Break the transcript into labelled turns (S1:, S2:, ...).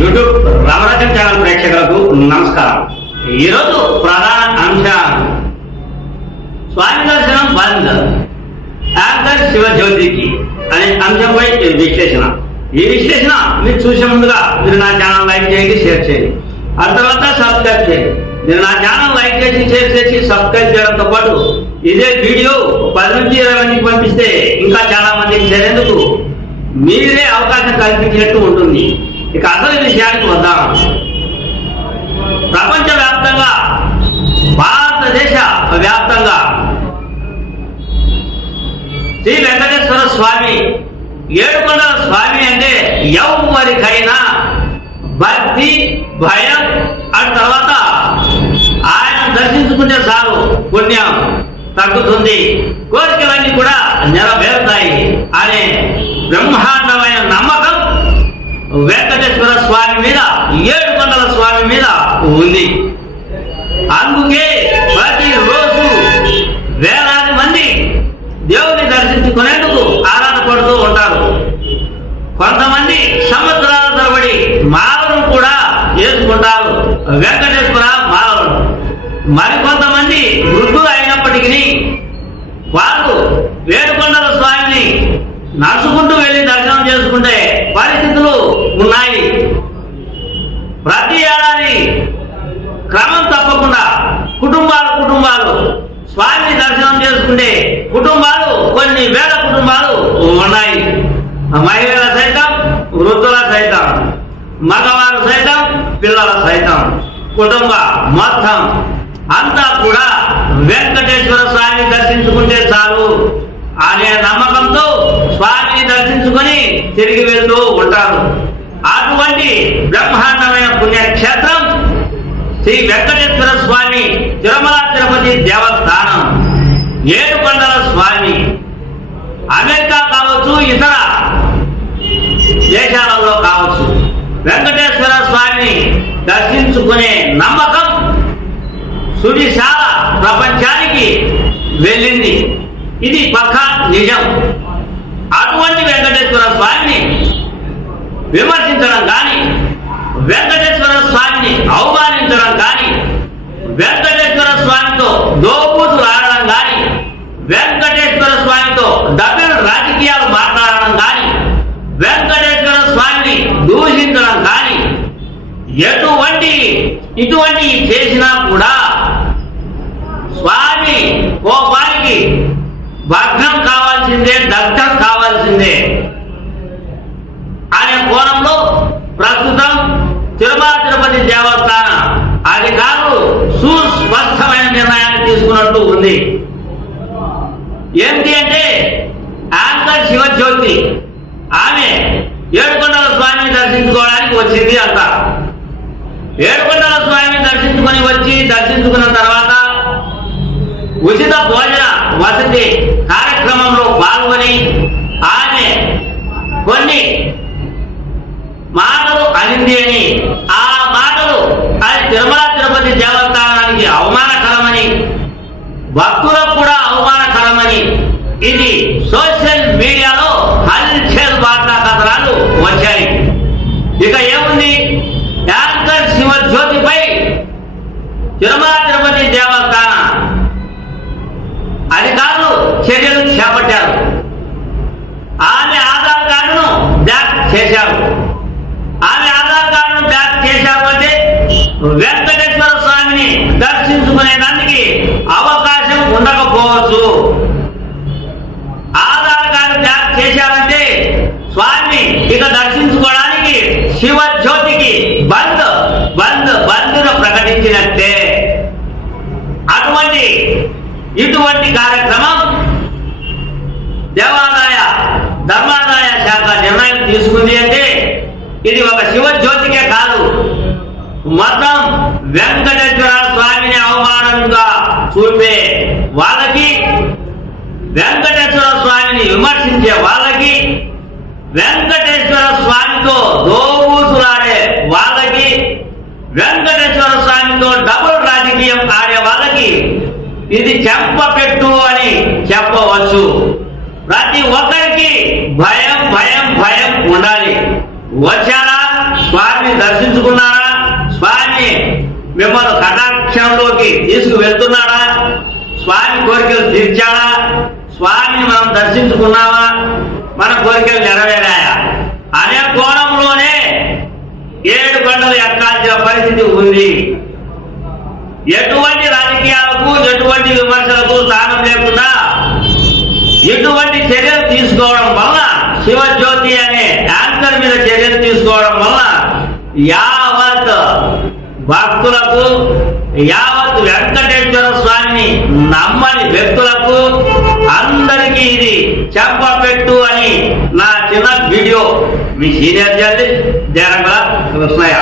S1: YouTube రమరకం channel ప్రేక్షకులకు నమస్కారం. ఈరోజు ప్రధాన అంశాలు. స్వామి దర్శనం బంద్. యాంకర్ శివజ్యోతికి అనే అంశంపై విశ్లేషణ. ఈ విశ్లేషణ మీరు చూసే ముందుగా మీరు నా ఛానల్ లైక్ చేయండి షేర్ చేయండి. ఆ తర్వాత సబ్స్క్రైబ్ చేయండి. మీరు నా ఛానల్ లైక్ చేసి షేర్ చేసి సబ్స్క్రైబ్ చేయడంతో పాటు ఇదే వీడియో పది నుంచి ఇరవై మందికి పంపిస్తే ఇంకా చాలా మందికి చేరేందుకు మీరే అవకాశం కల్పించినట్టు ఉంటుంది. ఇక అసలు విషయానికి వద్దాం. ప్రపంచ వ్యాప్తంగా భారతదేశ వ్యాప్తంగా శ్రీ వెంకటేశ్వర స్వామి ఏడుకొండ స్వామి అంటే ఎవరికైనా భక్తి భయం ఆ తర్వాత ఆయన దర్శించుకుంటే చాలు పుణ్యం తగ్గుతుంది. కోరికలన్నీ కూడా నెరవేరుతాయి అనే బ్రహ్మాండమైన నమ్మకం వెంకటేశ్వర స్వామి మీద ఏడుకొండల స్వామి మీద ఉంది. అందుకే ప్రతిరోజు వేలాది మంది దేవుని దర్శించుకునేందుకు ఆరాధపడుతూ ఉంటారు. కొంతమంది సంవత్సరాల తరబడి మాలను కూడా చేసుకుంటారు వెంకటేశ్వర మాలను మరికొంతమంది వృద్ధులు అయినప్పటికీ వాళ్ళు వేడుకొండల స్వామిని నడుచుకుంటూ వెళ్ళి దర్శనం చేసుకుంటే పరిస్థితులు ఉన్నాయి. ప్రతి ఏడాది క్రమం తప్పకుండా కుటుంబాలు కుటుంబాలు స్వామిని దర్శనం చేసుకుంటే కుటుంబాలు కొన్ని వేల కుటుంబాలు ఉన్నాయి. మహిళల సైతం వృద్ధుల సైతం మగవారు సైతం పిల్లల సైతం కుటుంబ మొత్తం అంతా కూడా వెంకటేశ్వర స్వామిని దర్శించుకుంటే చాలు అనే నమ్మకంతో దర్శించుకొని తిరిగి వెళ్తూ ఉంటారు. అటువంటి బ్రహ్మాండమైన పుణ్యక్షేత్రం శ్రీ వెంకటేశ్వర స్వామి తిరుమల తిరుపతి దేవస్థానం ఏడుకొండల స్వామి అమెరికా కావచ్చు ఇతర దేశాలలో కావచ్చు. వెంకటేశ్వర స్వామిని దర్శించుకునే నమ్మకం సుడిశాల ప్రపంచానికి వెళ్ళింది. ఇది పక్క నిజం. అటువంటి వెంకటేశ్వర స్వామిని విమర్శించడం కానీ వెంకటేశ్వర స్వామిని అవమానించడం కానీ వెంకటేశ్వర స్వామితో దోబూతులు ఆడడం కానీ వెంకటేశ్వర స్వామితో డబ్బులు రాజకీయాలు మాట్లాడడం కానీ వెంకటేశ్వర స్వామిని దూషించడం కానీ ఎటువంటి ఇటువంటి చేసినా కూడా స్వామి కోపానికి భగ్నం కావాల్సిందే దగ్ధం కావాలి అనే కోణంలో ప్రస్తుతం తిరుమల తిరుపతి దేవస్థాన అధికారులు సుస్పష్టమైన నిర్ణయాన్ని తీసుకున్నట్టు ఉంది. ఏంటి అంటే యాంకర్ శివజ్యోతి. ఆమె ఏడుకొండల స్వామిని దర్శించుకోవడానికి వచ్చింది అంత ఏడుకొండల స్వామిని దర్శించుకొని వచ్చి దర్శించుకున్న తర్వాత ఉచిత భోజన వసతి కార్యక్రమంలో పాల్గొని ఆమె కొన్ని మాటలు అనింది అని ఆ మాటలు అది తిరుమల తిరుపతి దేవస్థానానికి అవమానకరమని భక్తులకు కూడా అవమానకరమని. ఇది సోషల్ మీడియాలో హల్చల్ వార్తా కథనాలు వచ్చాయి. ఇక ఏముంది? యాంకర్ శివజ్యోతిపై తిరుమల తిరుపతి దేవస్థాన అధికారులు చర్యలు చేపట్టారు. ఆమె ఆధార్ కార్డును బ్లాక్ చేశారు. ఆమె ఆధార్ కార్డును బ్లాక్ చేశారు అంటే వెంకటేశ్వర స్వామిని దర్శించుకునేదానికి అవకాశం ఉండకపోవచ్చు. ఆధార్ కార్డు బ్లాక్ చేశారంటే స్వామిని ఇక దర్శించుకోవడానికి శివజ్యోతికి బంద్ బంద్ బంద్ను ప్రకటించినట్టే. అటువంటి ఇటువంటి కార్యక్రమం దేవాదాయ ధర్మాదాయ శాఖ నిర్ణయం తీసుకుంది అంటే ఇది ఒక శివజ్యోతికే కాదు. మొత్తం వెంకటేశ్వర స్వామిని అవమానంగా చూపే వాళ్ళకి వెంకటేశ్వర స్వామిని విమర్శించే వాళ్ళకి వెంకటేశ్వర స్వామితో దోబూసులాడే వాళ్ళకి వెంకటేశ్వర స్వామితో డబుల్ రాజకీయం ఆడే వాళ్ళకి ఇది చెప్పపెట్టు అని చెప్పవచ్చు. ప్రతి ఒక్కరికి భయం భయం భయం ఉండాలి. వచ్చారా? స్వామిని దర్శించుకున్నారా? స్వామి మిమ్మల్ని కటాక్షంలోకి తీసుకువెళ్తున్నాడా? స్వామి కోరికలు తీర్చాడా? స్వామిని మనం దర్శించుకున్నావా? మన కోరికలు నెరవేరాయా? అనే కోణంలోనే ఏడు కొండలు ఎక్కాల్సిన పరిస్థితి ఉంది. ఎటువంటి రాజకీయాలకు ఎటువంటి విమర్శలకు స్థానం లేకుండా ఎటువంటి చర్యలు తీసుకోవడం వల్ల శివజ్యోతి అనే యాంకర్ మీద చర్యలు తీసుకోవడం వల్ల యావత్ భక్తులకు యావత్ వెంకటేశ్వర స్వామిని నమ్మని వ్యక్తులకు అందరికీ ఇది చెప్పపెట్టు అని నా చిన్న వీడియో. మీ సీనియర్ జడ్జి జరగ కృష్ణయ్య.